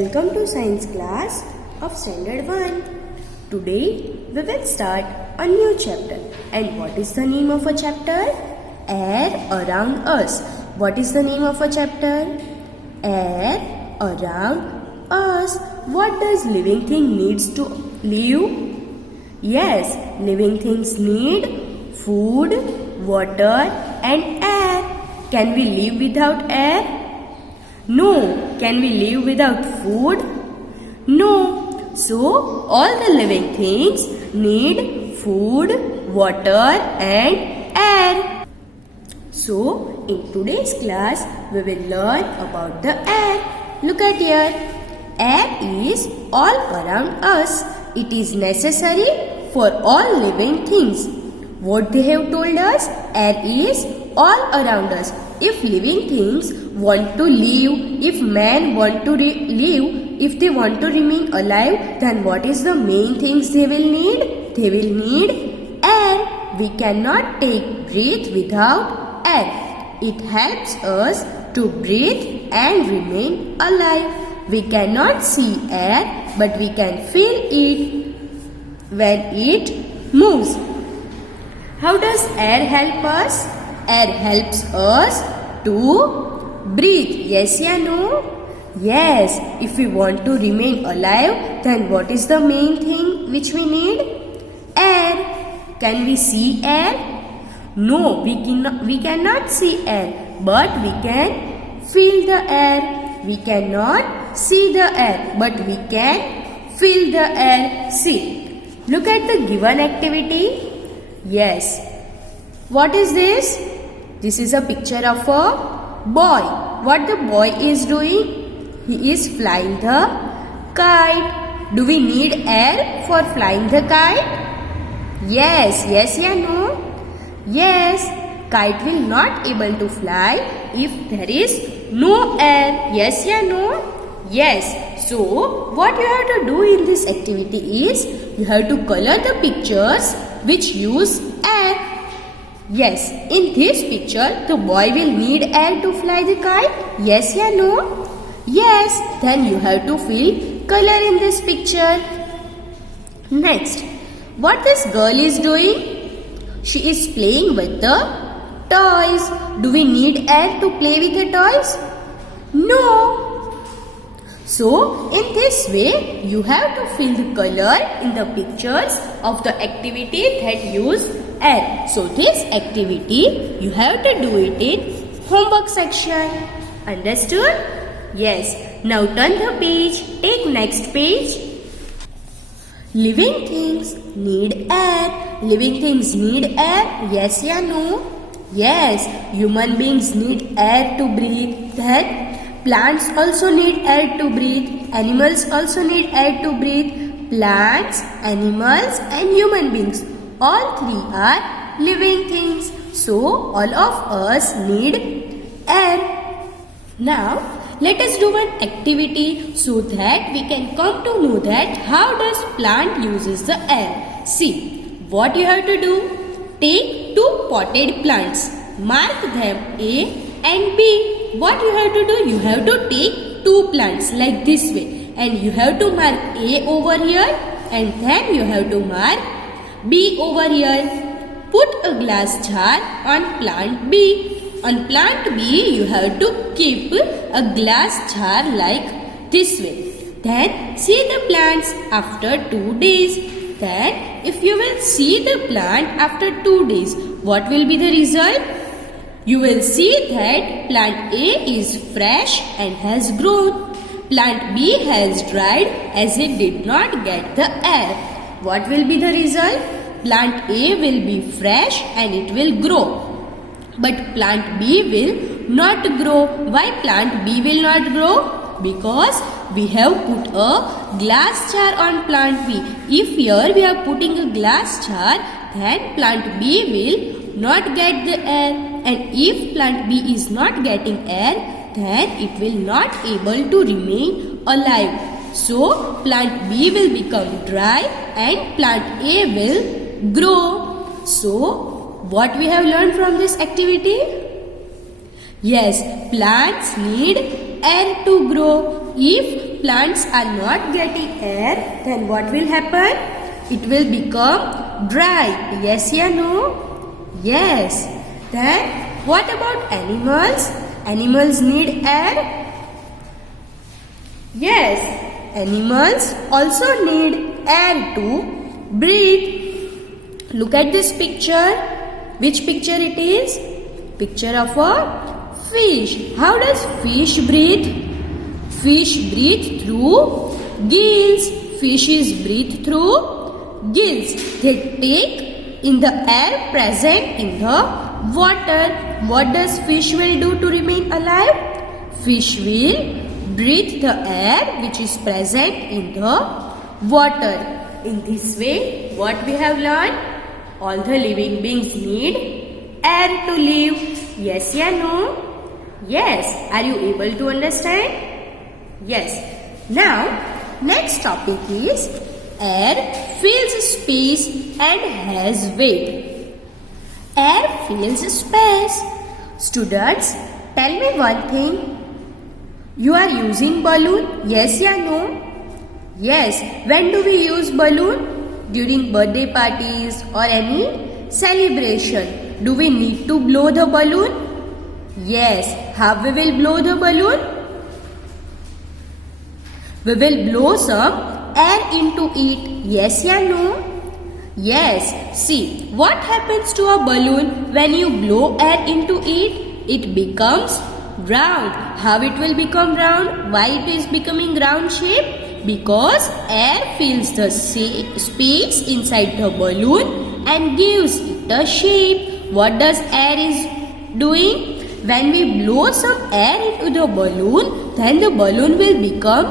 Welcome to science class of standard 1. Today we will start a new chapter. And what is the name of a chapter? Air around us. What is the name of a chapter? Air around us. What does living thing needs to live? Yes, living things need food, water and air. Can we live without air? No. Can we live without food? No. So, all the living things need food, water and air. So, in today's class, we will learn about the air. Look at here. Air is all around us. It is necessary for all living things. What they have told us? Air is all around us. If living things want to live, if man want to live, if they want to remain alive, then what is the main things they will need? They will need air. We cannot breathe without air. It helps us to breathe and remain alive. We cannot see air, but we can feel it when it moves. How does air help us? Air helps us to breathe. Yes or no? Yes. If we want to remain alive, then what is the main thing which we need? Air. Can we see air? No, we cannot see air, but we can feel the air. We cannot see the air, but we can feel the air. See, look at the given activity. Yes. What is this? This is a picture of a boy. What the boy is doing? He is flying the kite. Do we need air for flying the kite? Yes. Yes or no? Yes. Kite will not able to fly if there is no air. Yes or no? Yes. So, what you have to do in this activity is, you have to color the pictures which use air. Yes, in this picture, the boy will need air to fly the kite. Yes or no? Yes, then you have to fill color in this picture. Next, what this girl is doing? She is playing with the toys. Do we need air to play with the toys? No. So, in this way, you have to fill the color in the pictures of the activity that use air. So, this activity, you have to do it in homework section. Understood? Yes. Now, turn the page. Take next page. Living things need air. Living things need air. Yes or no? Yes. Human beings need air to breathe. Then, plants also need air to breathe. Animals also need air to breathe. Plants, animals and human beings. All three are living things. So, all of us need air. Now, let us do one activity so that we can come to know that how does plant uses the air. See, what you have to do? Take two potted plants. Mark them A and B. What you have to do? You have to take two plants like this way. And you have to mark A over here. And then you have to mark B over here. Put a glass jar on plant B. On plant B, you have to keep a glass jar like this way. Then see the plants after 2 days. Then if you will see the plant after 2 days, what will be the result? You will see that plant A is fresh and has grown. Plant B has dried as it did not get the air. What will be the result? Plant A will be fresh and it will grow. But plant B will not grow. Why plant B will not grow? Because we have put a glass jar on plant B. If here we are putting a glass jar, then plant B will not get the air. And if plant B is not getting air, then it will not able to remain alive. So, plant B will become dry and plant A will grow. So, what we have learned from this activity? Yes, plants need air to grow. If plants are not getting air, then what will happen? It will become dry. Yes or no? Yes. Then what about animals? Animals need air? Yes. Animals also need air to breathe. Look at this picture. Which picture it is? Picture of a fish. How does fish breathe? Fish breathe through gills. Fishes breathe through gills. They take in the air present in the water. What does fish will do to remain alive? Fish will breathe the air which is present in the water. In this way, what we have learned? All the living beings need air to live. Yes or no? Yes. Are you able to understand? Yes. Now, next topic is air fills space and has weight. Air fills space. Students, tell me one thing. You are using balloon? Yes or no? Yes. When do we use balloon? During birthday parties or any celebration. Do we need to blow the balloon? Yes. How we will blow the balloon? We will blow some air into it. Yes or no? Yes. See, what happens to a balloon when you blow air into it? It becomes round. How it will become round? Why it is becoming round shape? Because air fills the space inside the balloon and gives it a shape. What does air is doing? When we blow some air into the balloon, then the balloon will become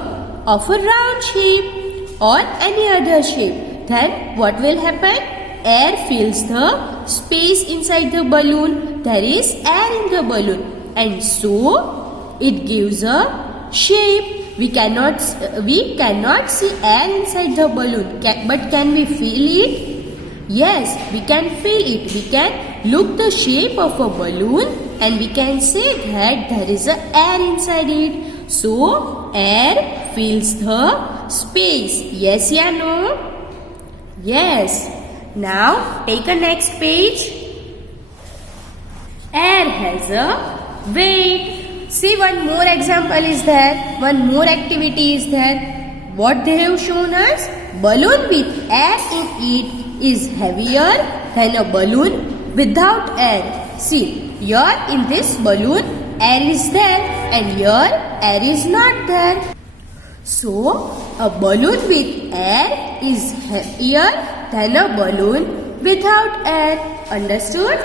of a round shape or any other shape. Then what will happen? Air fills the space inside the balloon. There is air in the balloon, and so it gives a shape. We cannot see air inside the balloon, but can we feel it? Yes, we can feel it. We can look the shape of a balloon and we can say that there is a air inside it. So, air fills the space. Yes or no? Yes. Now, take a next page. Air has a weight. See, one more example is there. One more activity is there. What they have shown us? Balloon with air in it is heavier than a balloon without air. See, here in this balloon, air is there and here air is not there. So, a balloon with air is heavier than a balloon without air. Understood?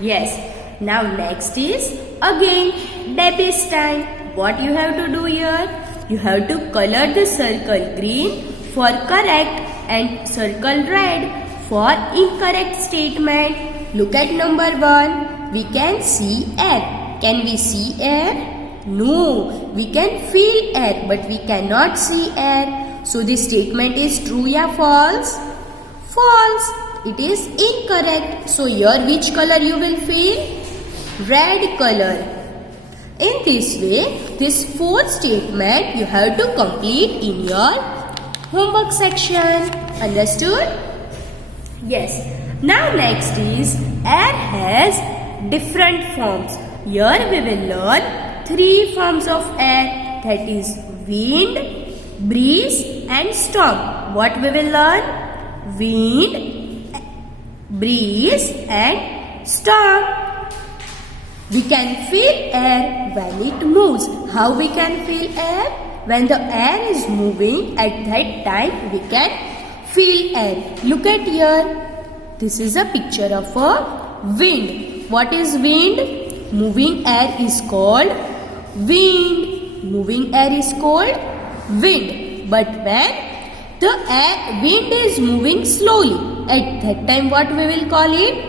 Yes. Now next is again Debbie's time. What you have to do here? You have to color the circle green for correct and circle red for incorrect statement. Look at number 1. We can see air. Can we see air? No. We can feel air but we cannot see air. So this statement is true or false? False. It is incorrect. So here which color you will feel? Red color. In this way, this 4th statement you have to complete in your homework section. Understood? Yes. Now next is air has different forms. Here we will learn 3 forms of air, that is wind, breeze and storm. What we will learn? Wind, breeze and storm. We can feel air when it moves. How we can feel air? When the air is moving, at that time we can feel air. Look at here. This is a picture of a wind. What is wind? Moving air is called wind. Moving air is called wind. But when the wind is moving slowly, at that time what we will call it?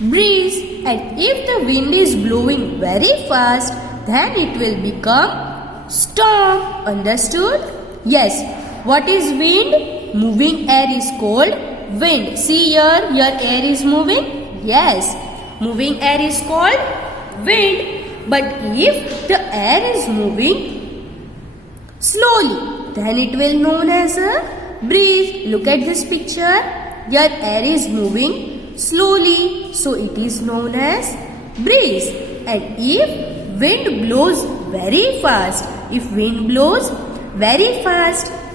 Breeze. And if the wind is blowing very fast, then it will become storm. Understood? Yes. What is wind? Moving air is called wind. See here, your air is moving. Yes. Moving air is called wind. But if the air is moving slowly, then it will known as a breeze. Look at this picture. Your air is moving slowly, so it is known as breeze. And if wind blows very fast,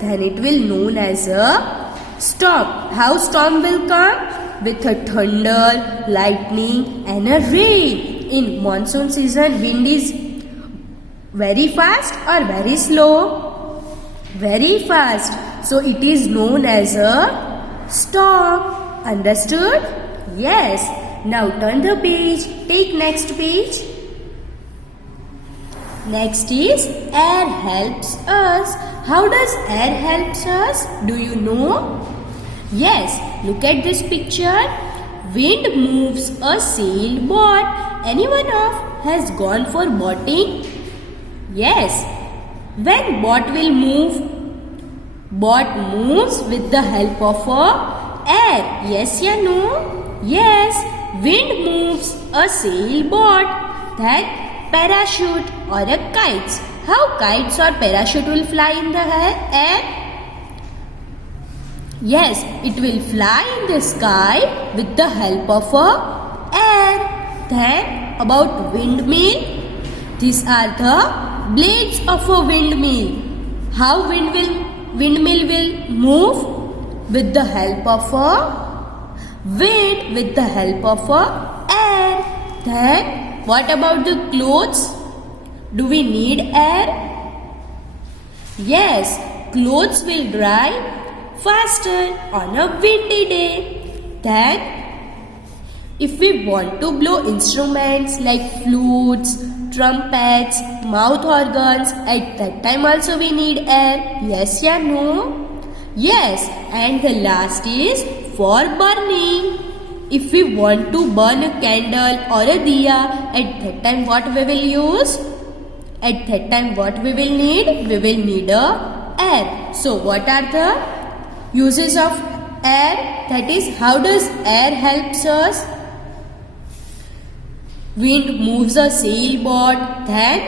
then it will known as a storm. How storm will come? With a thunder, lightning and a rain. In monsoon season, wind is very fast or very slow? Very fast. So it is known as a storm. Understood? Yes. Now turn the page. Take next page. Next is air helps us. How does air helps us? Do you know? Yes. Look at this picture. Wind moves a sailboat. Anyone of has gone for boating? Yes. When boat will move? Boat moves with the help of air. Yes or no? Yes. Wind moves a sailboat. Then parachute or a kites. How kites or parachute will fly in the air? Yes, it will fly in the sky with the help of air. Then about windmill. These are the blades of a windmill. How windmill will move? With the help of wind, with the help of air. Then what about the clothes? Do we need air? Yes, clothes will dry faster on a windy day. Then if we want to blow instruments like flutes, trumpets, mouth organs, at that time also we need air. Yes or no? Yes. And the last is for burning. If we want to burn a candle or a diya, at that time what we will use? At that time what we will need? We will need a air. So what are the uses of air? That is, how does air helps us? Wind moves a sailboat. Then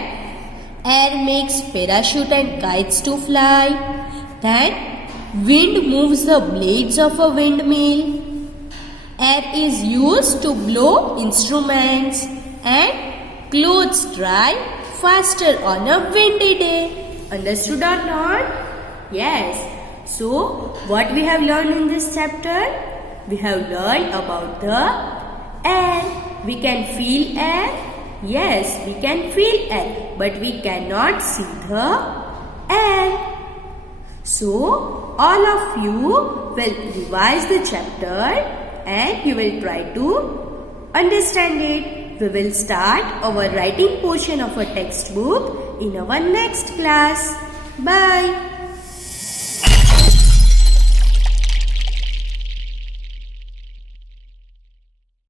air makes parachute and kites to fly. Then wind moves the blades of a windmill. Air is used to blow instruments. And clothes dry faster on a windy day. Understood or not? Yes. So, what we have learned in this chapter? We have learned about the air. We can feel air. Yes, we can feel air, but we cannot see the air. So, all of you will revise the chapter and you will try to understand it. We will start our writing portion of a textbook in our next class. Bye.